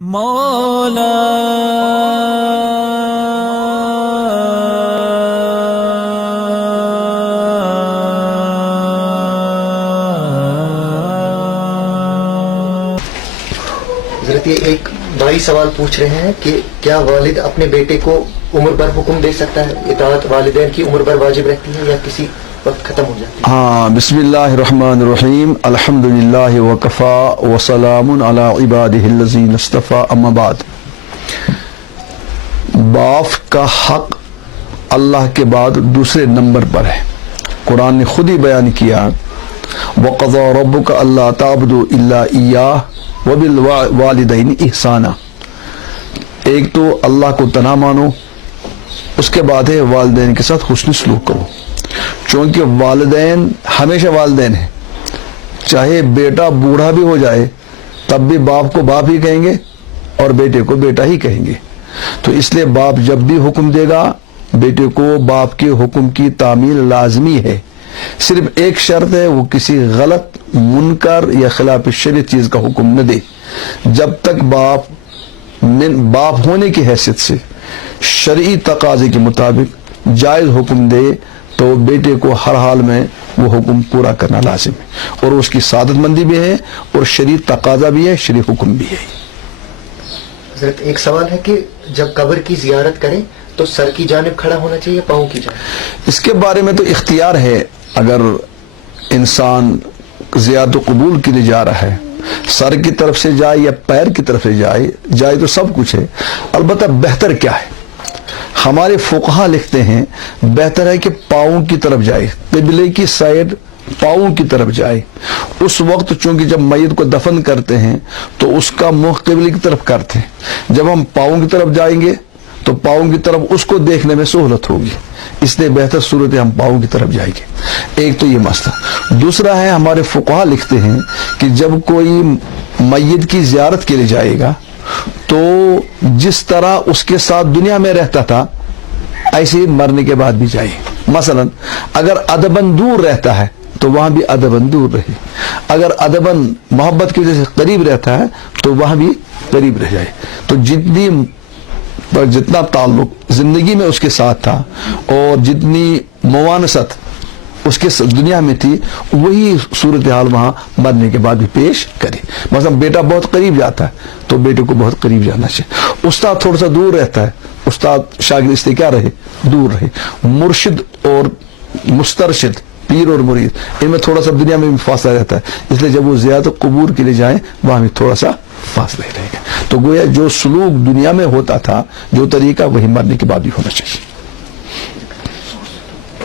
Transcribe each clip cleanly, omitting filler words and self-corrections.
مولا حضرت یہ ایک بھائی سوال پوچھ رہے ہیں کہ کیا والد اپنے بیٹے کو عمر بھر حکم دے سکتا ہے؟ اطاعت والدین کی عمر بھر واجب رہتی ہے یا کسی وقت ختم ہو جاتی ہے؟ ہاں، بسم اللہ الرحمن الرحیم، الحمدللہ وکفا وسلام علی عبادہ الذین اصطفیٰ، اما بعد۔ باپ کا حق اللہ کے بعد دوسرے نمبر پر ہے۔ قرآن نے خود ہی بیان کیا، وَقَضَى رَبُّكَ أَلَّا تَعْبُدُوا إِلَّا إِيَّاهُ وَبِالْوَالِدَيْنِ إِحْسَانًا۔ ایک تو اللہ کو تنہا مانو، اس کے بعد ہے والدین کے ساتھ حسن سلوک کرو، چونکہ والدین ہمیشہ والدین ہیں، چاہے بیٹا بوڑھا بھی ہو جائے تب بھی باپ کو باپ ہی کہیں گے اور بیٹے کو بیٹا ہی کہیں گے۔ تو اس لیے باپ جب بھی حکم دے گا بیٹے کو باپ کے حکم کی تعمیل لازمی ہے۔ صرف ایک شرط ہے، وہ کسی غلط، منکر یا خلاف شریعت چیز کا حکم نہ دے۔ جب تک باپ ہونے کی حیثیت سے شرعی تقاضے کے مطابق جائز حکم دے تو بیٹے کو ہر حال میں وہ حکم پورا کرنا لازم ہے، اور اس کی سعادت مندی بھی ہے اور شرعی تقاضا بھی ہے، شرعی حکم بھی ہے۔ حضرت ایک سوال ہے کہ جب قبر کی زیارت کریں تو سر کی جانب کھڑا ہونا چاہیے، پاؤں کی جانب؟ اس کے بارے میں تو اختیار ہے، اگر انسان زیارت و قبول کے لیے جا رہا ہے، سر کی طرف سے جائے یا پیر کی طرف سے جائے تو سب کچھ ہے۔ البتہ بہتر کیا ہے؟ ہمارے فقہا لکھتے ہیں بہتر ہے کہ پاؤں کی طرف جائے، قبلے کی سائڈ پاؤں کی طرف جائے۔ اس وقت چونکہ جب میت کو دفن کرتے ہیں تو اس کا منہ قبلے کی طرف کرتے ہیں، جب ہم پاؤں کی طرف جائیں گے تو پاؤں کی طرف اس کو دیکھنے میں سہولت ہوگی، اس لیے بہتر صورت ہے ہم پاؤں کی طرف جائیں گے۔ ایک تو یہ مسئلہ۔ دوسرا ہے، ہمارے فقہا لکھتے ہیں کہ جب کوئی میت کی زیارت کے لیے جائے گا تو جس طرح اس کے ساتھ دنیا میں رہتا تھا ایسے ہی مرنے کے بعد بھی جائے۔ مثلا اگر ادباً دور رہتا ہے تو وہاں بھی ادباً دور رہے، اگر ادباً محبت کی وجہ سے قریب رہتا ہے تو وہاں بھی قریب رہ جائے۔ تو جتنا تعلق زندگی میں اس کے ساتھ تھا اور جتنی موانست اس کے دنیا میں تھی وہی صورتحال وہاں مرنے کے بعد بھی پیش کرے۔ مثلا بیٹا بہت قریب جاتا ہے تو بیٹے کو بہت قریب جانا چاہیے، استاد تھوڑا سا دور رہتا ہے، استاد شاگرد اس سے کیا رہے؟ دور رہے۔ مرشد اور مسترشد، پیر اور مرید، ان میں تھوڑا سا دنیا میں بھی فاصلہ رہتا ہے، اس لیے جب وہ زیادہ قبور کے لیے جائیں وہاں بھی تھوڑا سا فاصلہ رہے گا۔ تو گویا جو سلوک دنیا میں ہوتا تھا، جو طریقہ، وہی مرنے کے بعد بھی ہونا چاہیے۔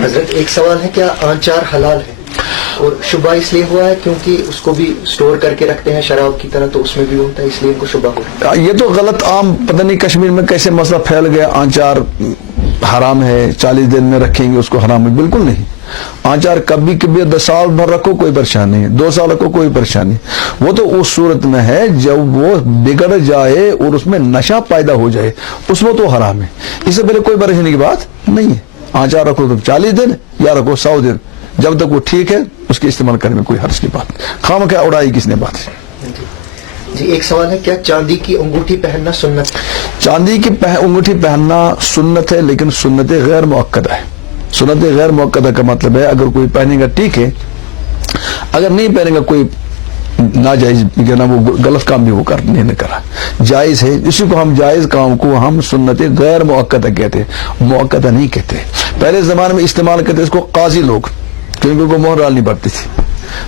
حضرت ایک سوال ہے، کیا آنچار حلال ہے؟ اور شبہ اس لیے ہوا ہے کیونکہ اس کو بھی سٹور کر کے رکھتے ہیں شراب کی طرح، تو اس میں بھی ہوتا ہے، اس لیے ان کو شبہ ہوا ہے۔ یہ تو غلط عام پتہ نہیں کشمیر میں کیسے مسئلہ پھیل گیا، آنچار حرام ہے، 40 دن میں رکھیں گے اس کو حرام ہے۔ بالکل نہیں، آنچار کبھی 10 سال بھر رکھو کوئی پریشانی نہیں، 2 سال رکھو کوئی پریشانی نہیں۔ وہ تو اس صورت میں ہے جب وہ بگڑ جائے اور اس میں نشہ پیدا ہو جائے، اس میں تو حرام ہے۔ اس سے پہلے کوئی پریشانی کی بات نہیں ہے۔ آنچار رکھو تو 40 دن یا رکھو 100 دن، جب تک وہ ٹھیک ہے اس کے استعمال کرنے میں کوئی حرج کی بات نہیں۔ خام کیا اڑائی کس نے بات ہے؟ جی ایک سوال ہے، کیا چاندی کی انگوٹھی پہننا سنت ہے؟ چاندی کی انگوٹھی پہننا سنت ہے، لیکن سنت غیر مؤکدہ ہے۔ سنت غیر مؤکدہ کا مطلب ہے اگر کوئی پہنے گا ٹھیک ہے، اگر نہیں پہنے گا کوئی ناجائز نا، وہ غلط کام بھی وہ نہیں کرا، جائز ہے۔ اسی کو ہم جائز کام کو ہم سنت غیر مؤکدہ کہتے ہیں، مؤکدہ نہیں کہتے۔ پہلے زمانے میں استعمال کرتے اس کو قاضی لوگ، کیونکہ ان کو مہر ڈالنی پڑتی تھی،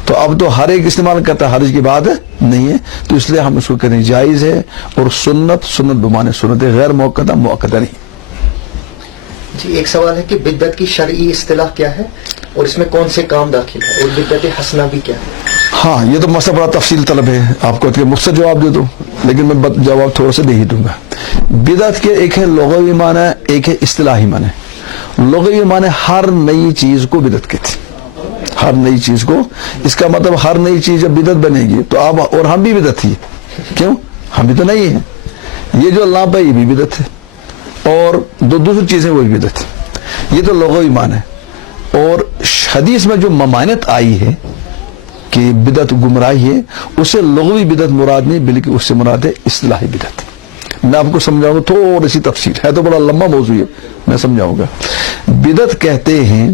تو اب تو ہر ایک استعمال کرتا، حرج کی بات نہیں ہے، تو اس لیے ہم اس کو کہتے ہیں جائز ہے۔ اور سنت بمانے سنت غیر مؤکدہ، مؤکدہ نہیں۔ جی ایک سوال ہے کہ بدعت کی شرعی اصطلاح کیا ہے اور اس میں کون سے کام داخل ہے، اور بدعت حسنہ بھی کیا ہے؟ ہاں، یہ تو مسئلہ بڑا تفصیل طلب ہے، آپ کو مختصر جواب دے دوں، لیکن میں جواب تھوڑا سا دے ہی دوں گا۔ بدعت کے ایک ہے لغوی معنی، ایک ہے اصطلاحی معنی۔ لغوی معنی ہر نئی چیز کو بدعت کہتے ہیں، ہر نئی چیز کو، اس کا مطلب ہر نئی چیز جب بدعت بنے گی تو آپ اور ہم بھی بدعت ہی، کیوں؟ ہم بھی تو نہیں ہیں۔ یہ جو اللہ پہ یہ بھی بدعت ہے، اور دوسری چیزیں وہ بھی بدعت ہے۔ یہ تو لغوی معنی ہے۔ اور حدیث میں جو ممانعت آئی ہے کہ بدعت گمراہی ہے، اسے لغوی بدعت مراد نہیں بلکہ اس سے مراد ہے اصطلاحی بدعت. میں آپ کو سمجھاؤں گا، تھوڑی سی تفصیل ہے، تو بڑا لمبا موضوع ہے، میں سمجھاؤں گا. بدعت کہتے ہیں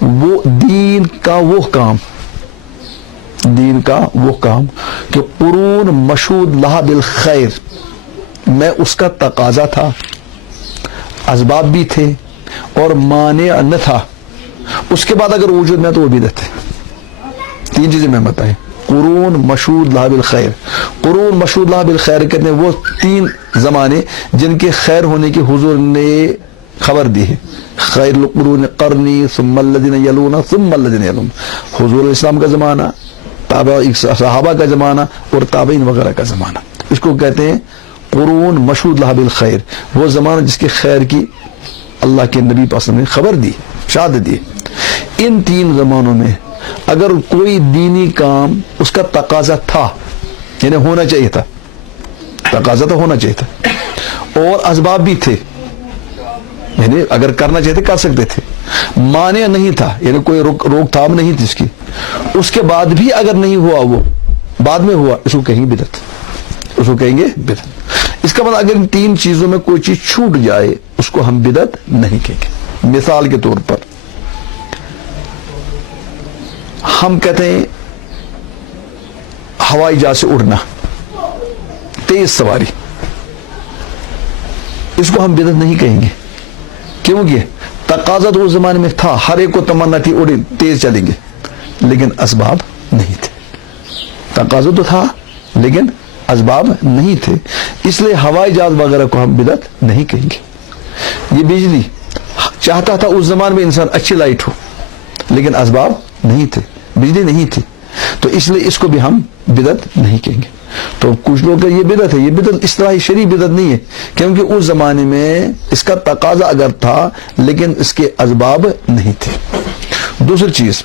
وہ دین کا وہ کام کہ قرون مشہود لہا بالخیر میں اس کا تقاضا تھا، اسباب بھی تھے اور مانع نہ تھا، اس کے بعد اگر وجود میں تو وہ بدعت ہے. 3 چیزیں میں بتائیں. قرون مشہود لہا بالخیر، قرون مشہود لہا بالخیر کہتے ہیں وہ 3 زمانے جن کے خیر ہونے کی حضور نے خبر دی ہے. خیر القرون قرنی ثم الذین یلون ثم الذین یلون، حضور اسلام کا زمانہ، صحابہ کا زمانہ اور تابعین وغیرہ کا زمانہ. اس کو کہتے ہیں قرون مشہود لہا بالخیر، وہ زمانہ جس کے خیر کی اللہ کے نبی پاک صلی اللہ علیہ وسلم نے خبر دی، شہادت دی. ان 3 زمانوں میں اگر کوئی دینی کام اس کا تقاضا تھا، یعنی ہونا چاہیے تھا، تقاضا تو ہونا چاہیے تھا اور اسباب بھی تھے، یعنی اگر کرنا چاہتے کر سکتے تھے، مانع نہیں تھا، یعنی کوئی روک تھام نہیں تھی اس کی، اس کے بعد بھی اگر نہیں ہوا، وہ بعد میں ہوا، اس کو کہیں گے بدعت، اس کو کہیں گے بدعت. اس کا مطلب اگر ان 3 چیزوں میں کوئی چیز چھوٹ جائے اس کو ہم بدعت نہیں کہیں گے. مثال کے طور پر ہم کہتے ہیں ہوائی جہاز سے اڑنا، تیز سواری، اس کو ہم بدعت نہیں کہیں گے، کیونکہ تقاضا تو اس زمانے میں تھا، ہر ایک کو تمنا تھی اڑے تیز چلیں گے، لیکن اسباب نہیں تھے. تقاضا تو تھا لیکن اسباب نہیں تھے، اس لیے ہوائی جہاز وغیرہ کو ہم بدعت نہیں کہیں گے. یہ بجلی چاہتا تھا اس زمانے میں انسان اچھی لائٹ ہو، لیکن اسباب نہیں تھے، بجلی نہیں تھی، تو اس لیے اس کو بھی ہم بدعت نہیں کہیں گے. تو کچھ لوگ کہ یہ بدعت ہے، یہ بدعت اصطلاحی شرعی بدعت نہیں ہے، کیونکہ اس زمانے میں اس کا تقاضا اگر تھا لیکن اس کے اسباب نہیں تھے. دوسری چیز،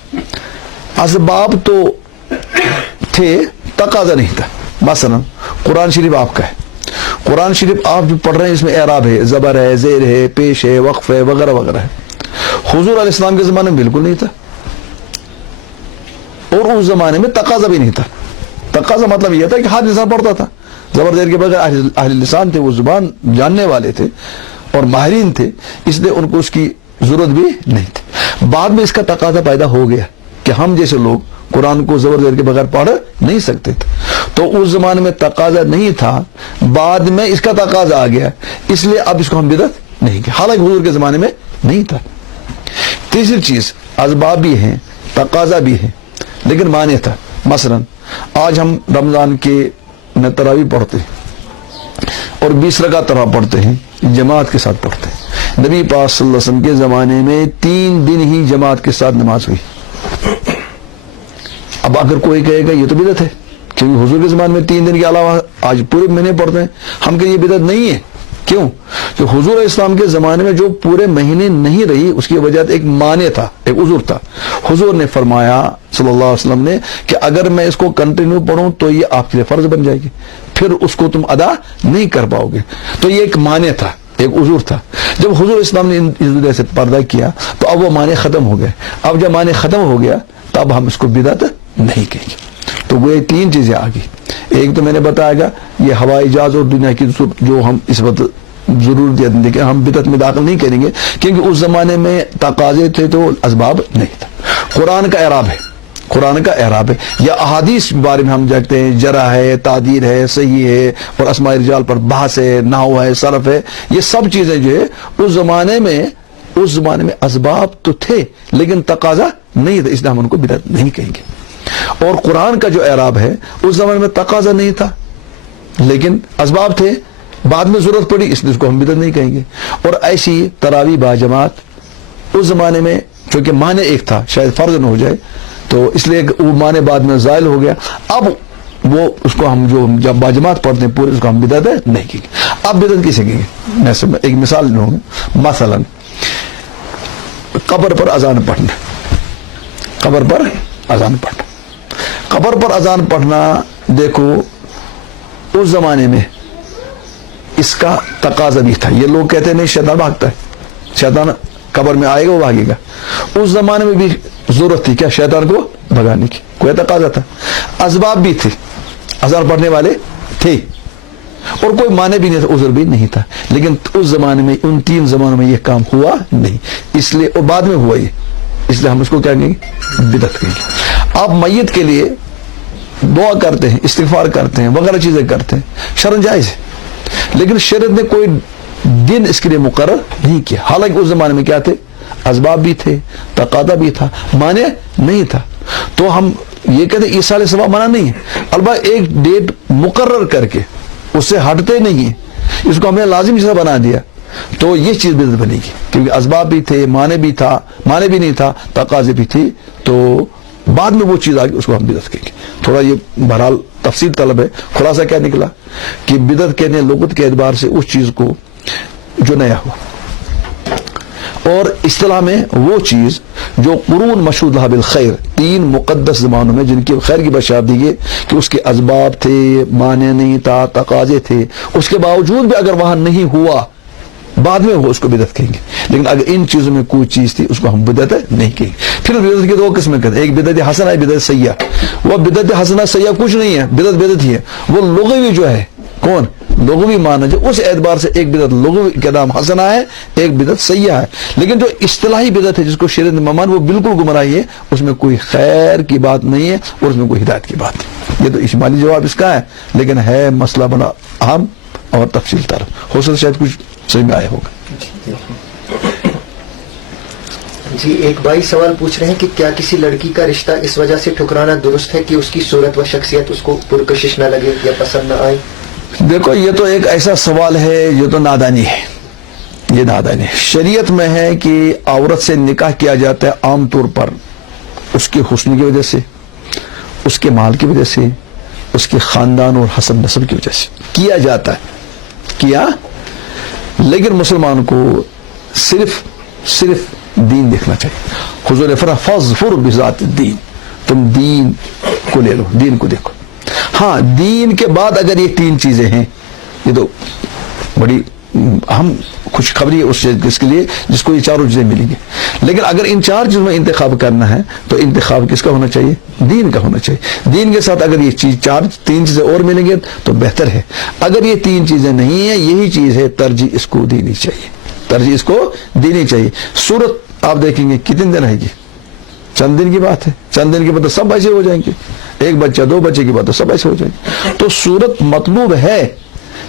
اسباب تو تھے، تقاضا نہیں تھا. مثلا قرآن شریف آپ کا ہے، قرآن شریف آپ جو پڑھ رہے ہیں اس میں اعراب ہے، زبر ہے، زیر ہے، پیش ہے، وقف ہے، وغیرہ وغیرہ ہے. حضور علیہ السلام کے زمانے میں بالکل نہیں تھا، اور اس زمانے میں تقاضا بھی نہیں تھا. تقاضا مطلب یہ تھا کہ ہر انسان پڑھتا تھا، زبر زیر کے بغیر اہل لسان تھے، وہ زبان جاننے والے تھے اور ماہرین تھے، اس لیے ان کو اس کی ضرورت بھی نہیں تھی. بعد میں اس کا تقاضا پیدا ہو گیا کہ ہم جیسے لوگ قرآن کو زبر زیر کے بغیر پڑھ نہیں سکتے تھے، تو اس زمانے میں تقاضا نہیں تھا، بعد میں اس کا تقاضا آ گیا، اس لیے اب اس کو ہم بدعت نہیں کہ، حالانکہ حضور کے زمانے میں نہیں تھا. تیسری چیز، اسباب بھی ہیں، تقاضا بھی ہے، لیکن مانع تھا. مثلا آج ہم رمضان کے تراویح پڑھتے ہیں اور 20 رکعت تراویح پڑھتے ہیں، جماعت کے ساتھ پڑھتے ہیں. نبی پاک صلی اللہ علیہ وسلم کے زمانے میں 3 دن ہی جماعت کے ساتھ نماز ہوئی. اب اگر کوئی کہے گا یہ تو بدعت ہے، کیونکہ حضور کے زمانے میں 3 دن کے علاوہ آج پورے مہینے پڑھتے ہیں، ہم کہ یہ بدعت نہیں ہے. کیوں؟ کہ حضور اسلام کے زمانے میں جو پورے مہینے نہیں رہی اس کی وجہ ایک مانع تھا، ایک عذر تھا. حضور نے فرمایا صلی اللہ علیہ وسلم نے کہ اگر میں اس کو کنٹینیو پڑھوں تو یہ آپ کے لیے فرض بن جائے گی، پھر اس کو تم ادا نہیں کر پاؤ گے. تو یہ ایک مانع تھا، ایک عذر تھا. جب حضور اسلام نے اس وجہ سے پردہ کیا تو اب وہ مانع ختم ہو گئے. اب جب مانع ختم ہو گیا تب ہم اس کو بدعت نہیں کہیں گے. تو وہ 3 چیزیں آ گئی. ایک تو میں نے بتایا گا یہ ہوائی جہاز اور دنیا کی جو ہم اس وقت ضرورت دیں کہ ہم بدعت میں داخل نہیں کریں گے، کیونکہ اس زمانے میں تقاضے تھے تو اسباب نہیں تھا. قرآن کا اعراب ہے، قرآن کا اعراب ہے، یا احادیث کے بارے میں ہم جانتے ہیں، جرح ہے، تعدیل ہے، صحیح ہے، اور اسماء رجال پر بحث ہے، نحو ہے، صرف ہے. یہ سب چیزیں جو ہے اس زمانے میں اسباب تو تھے لیکن تقاضا نہیں تھا، اس لیے ہم ان کو بدعت نہیں کہیں گے. اور قرآن کا جو اعراب ہے اس زمانے میں تقاضا نہیں تھا لیکن اسباب تھے، بعد میں ضرورت پڑی، اس لیے اس کو ہم بدعت نہیں کہیں گے. اور ایسی تراویح با جماعت اس زمانے میں چونکہ معنی ایک تھا شاید فرض نہ ہو جائے تو اس لیے وہ معنی بعد میں زائل ہو گیا. اب وہ اس کو ہم جو جب با جماعت پڑھتے ہیں پورے اس کو ہم بدعت نہیں کہیں گے. اب بدعت کسے کہیں گے؟ میں ایک مثال لوں گا. مثلا قبر پر اذان پڑھنا، قبر پر اذان پڑھنا، قبر پر اذان پڑھنا، دیکھو اس زمانے میں اس کا تقاضا بھی تھا. یہ لوگ کہتے ہیں نہیں شیطان بھاگتا ہے، شیطان قبر میں آئے گا وہ بھاگے گا. اس زمانے میں بھی ضرورت تھی کیا؟ شیطان کو بھگانے کی، کوئی تقاضا تھا، اسباب بھی تھے، اذان پڑھنے والے تھے، اور کوئی معنی بھی نہیں تھا، عذر بھی نہیں تھا، لیکن اس زمانے میں ان 3 زمانوں میں یہ کام ہوا نہیں، اس لیے اور بعد میں ہوا یہ، اس لیے ہم اس کو کیا کہیں گے؟ بدعت کہیں گے۔ آپ میت کے لیے دعا کرتے ہیں، استغفار کرتے ہیں، وغیرہ چیزیں کرتے ہیں، شرعاً جائز ہے، لیکن شریعت نے کوئی دن اس کے لیے مقرر نہیں کیا، حالانکہ اس زمانے میں کیا تھے؟ اسباب بھی تھے، تقاضا بھی تھا، معنی نہیں تھا۔ تو ہم یہ کہتے ہیں ایصال ثواب منع نہیں ہے، البتہ ایک ڈیٹ مقرر کر کے اس سے ہٹتے نہیں ہیں، اس کو ہم نے لازم جیسا بنا دیا تو یہ چیز بدعت بنے گی، کیونکہ اسباب بھی تھے، معنی بھی تھا، معنی بھی نہیں تھا، تقاضے بھی تھی، تو بعد میں وہ چیز آگے اس کو ہم بدعت کہیں گے۔ تھوڑا یہ بہرحال تفصیل طلب ہے، خلاصہ کیا نکلا کہ بدعت کہنے لغت کے اعتبار سے اس چیز کو جو نیا ہوا، اور اصطلاح میں وہ چیز جو قرون مشہود لها بالخیر، 3 مقدس زمانوں میں جن کی خیر کی بشارت دی گئی کہ اس کے اسباب تھے، معنی نہیں تھا، تقاضے تھے، اس کے باوجود بھی اگر وہاں نہیں ہوا بعد میں وہ اس کو بدعت کہیں گے، لیکن اگر ان چیزوں میں کوئی چیز تھی اس کو ہم بدعت نہیں کہیں گے۔ پھر بدعت کی 2 قسمیں کرتے ہیں، ایک بدعت حسنہ ہے، بدعت سیئہ۔ وہ بدعت حسنہ سیئہ کچھ نہیں ہے، بدعت بدعت ہی ہے، وہ لغوی جو ہے، کون لغوی معنی جو اس اعتبار سے ایک بدعت لغوی کا نام حسنہ ہے، ایک بدعت سیئہ ہے، لیکن جو اصطلاحی بدعت ہے جس کو شریعت نے ممان وہ بالکل گمراہی ہے، اس میں کوئی خیر کی بات نہیں ہے اور اس میں کوئی ہدایت کی بات نہیں۔ یہ تو اجمالی جواب اس کا ہے، لیکن ہے مسئلہ بڑا اہم اور تفصیل طرف، ہو سکتا شاید کچھ سمجھ میں آیا ہوگا۔ جی ایک بھائی سوال پوچھ رہے ہیں کہ کیا کسی لڑکی کا رشتہ اس وجہ سے ٹھکرانا درست ہے کہ اس کی صورت و شخصیت اس کو پرکشش نہ لگے یا پسند نہ آئے؟ دیکھو یہ تو ایک ایسا سوال ہے جو تو نادانی ہے، یہ نادانی ہے۔ شریعت میں ہے کہ عورت سے نکاح کیا جاتا ہے عام طور پر اس کے حسن کی وجہ سے، اس کے مال کی وجہ سے، اس کے خاندان اور حسب نسب کی وجہ سے کیا جاتا ہے، کیا، لیکن مسلمان کو صرف دین دیکھنا چاہیے۔ حضور نے فرمایا فاظفر بذات الدین، تم دین کو لے لو، دین کو دیکھو۔ ہاں دین کے بعد اگر یہ 3 چیزیں ہیں، یہ تو بڑی اہم خوشخبری ہے اس کے لیے جس کو یہ 4 چیزیں ملیں گی، لیکن اگر ان 4 چیزوں میں انتخاب کرنا ہے تو انتخاب کس کا ہونا چاہیے؟ دین کا ہونا چاہیے۔ دین کے ساتھ اگر یہ 3 چیزیں اور ملیں گے تو بہتر ہے، اگر یہ 3 چیزیں نہیں ہیں، یہی چیز ہے، ترجیح اس کو دینی چاہیے، ترجیح اس کو دینی چاہیے۔ صورت آپ دیکھیں گے کتنے دن رہے گی؟ چند دن کی بات ہے، چند دن کے بعد تو سب ایسے ہو جائیں گے، 1 بچہ 2 بچے کی بات تو سب ایسے ہو جائیں گے۔ تو صورت مطلوب ہے،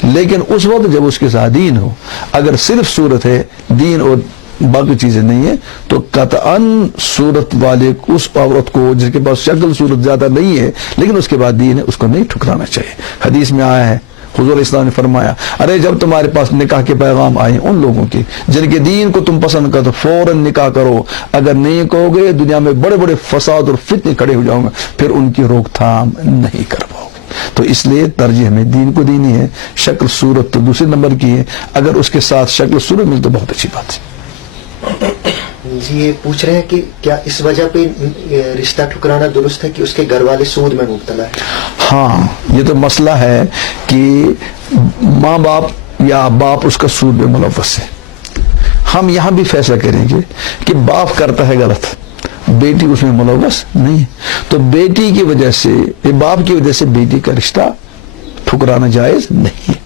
لیکن اس وقت جب اس کے ساتھ دین ہو، اگر صرف صورت ہے دین اور باقی چیزیں نہیں ہیں تو قطعاً صورت والے اس عورت کو جس کے پاس شکل صورت زیادہ نہیں ہے لیکن اس کے بعد دین ہے اس کو نہیں ٹھکرانا چاہیے۔ حدیث میں آیا ہے، حضور اسلام نے فرمایا ارے جب تمہارے پاس نکاح کے پیغام آئے ان لوگوں کے جن کے دین کو تم پسند کرو فوراً نکاح کرو، اگر نہیں کہو گے دنیا میں بڑے بڑے فساد اور فتنے کھڑے ہو جاؤں گے، پھر ان کی روک تھام نہیں کر پاؤ گے۔ تو اس لیے ترجیح ہمیں دین کو دینی ہے، شکل صورت تو دوسرے نمبر کی ہے، اگر اس کے ساتھ شکل صورت مل تو بہت اچھی بات ہے۔ جی یہ پوچھ رہے ہیں کہ کیا اس وجہ پہ رشتہ ٹھکرانا درست ہے کہ اس کے گھر والے سود میں مبتلا ہے؟ ہاں یہ تو مسئلہ ہے کہ ماں باپ یا باپ اس کا سود میں ملوث ہے۔ ہم یہاں بھی فیصلہ کریں گے کہ باپ کرتا ہے غلط، بیٹی اس میں ملوث نہیں ہے، تو بیٹی کی وجہ سے باپ کی وجہ سے بیٹی کا رشتہ ٹھکرانا جائز نہیں ہے۔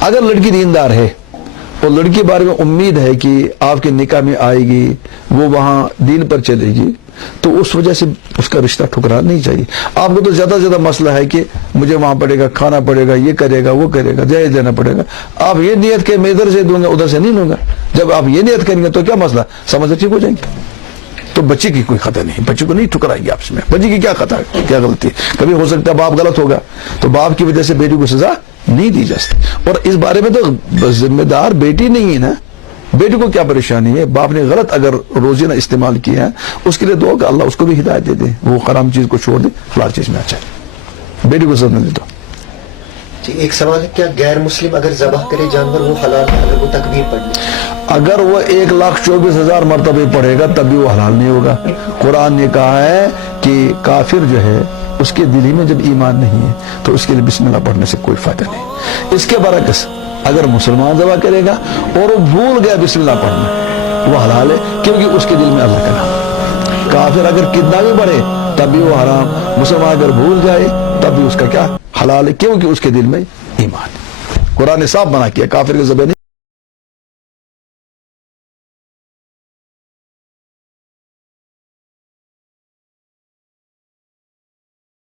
اگر لڑکی دیندار ہے اور لڑکی کے بارے میں امید ہے کہ آپ کے نکاح میں آئے گی، وہ وہاں دین پر چلے گی، تو اس وجہ سے اس کا رشتہ ٹھکرانا نہیں چاہیے۔ آپ کو تو زیادہ سے زیادہ مسئلہ ہے کہ مجھے وہاں پڑے گا، کھانا پڑے گا، یہ کرے گا، وہ کرے گا، جہیز دینا پڑے گا۔ آپ یہ نیت کہ میں ادھر سے دوں گا ادھر سے نہیں لوں گا، جب آپ یہ نیت کریں گے تو کیا مسئلہ سمجھ ٹھیک ہو جائیں گے۔ تو بچے کی کوئی خطا نہیں، بچے کو نہیں ٹھکرائے گی آپس میں، بچے کی کیا خطا ہے، کیا غلطی ہے؟ کبھی ہو سکتا ہے باپ غلط ہوگا تو باپ کی وجہ سے بیٹی کو سزا نہیں دی جا سکتی، اور اس بارے میں تو ذمہ دار بیٹی نہیں ہے نا، بیٹی کو کیا پریشانی ہے؟ باپ نے غلط اگر روزی نہ استعمال کیا ہے اس کے لیے دعا کہ اللہ اس کو بھی ہدایت دے دے، وہ حرام چیز کو چھوڑ دے، حلال چیز میں اچھا ہے، بیٹی کو سزا نہیں دے دو۔ جی ایک سوال ہے، کیا غیر مسلم اگر ذبح کرے جانور وہ حلال ہے اگر وہ تکبیر پڑھ لے؟ اگر وہ 1,24,000 مرتبہ پڑھے گا تب بھی وہ حلال نہیں ہوگا۔ قرآن نے کہا ہے کہ کافر جو ہے اس کے دل ہی میں جب ایمان نہیں ہے تو اس کے لیے بسم اللہ پڑھنے سے کوئی فائدہ نہیں۔ اس کے برعکس اگر مسلمان ذبح کرے گا اور وہ بھول گیا بسم اللہ پڑھنا وہ حلال ہے، کیونکہ اس کے دل میں اللہ کا نام ہے۔ کافر اگر کتنا بھی بڑھے تب بھی وہ حرام، مسلمان اگر بھول جائے تب بھی اس کا کیا حلال ہے، کیونکہ اس کے دل میں ایمان ہے۔ قرآن نے صاف منع کیا کافر کے ذبح نہیں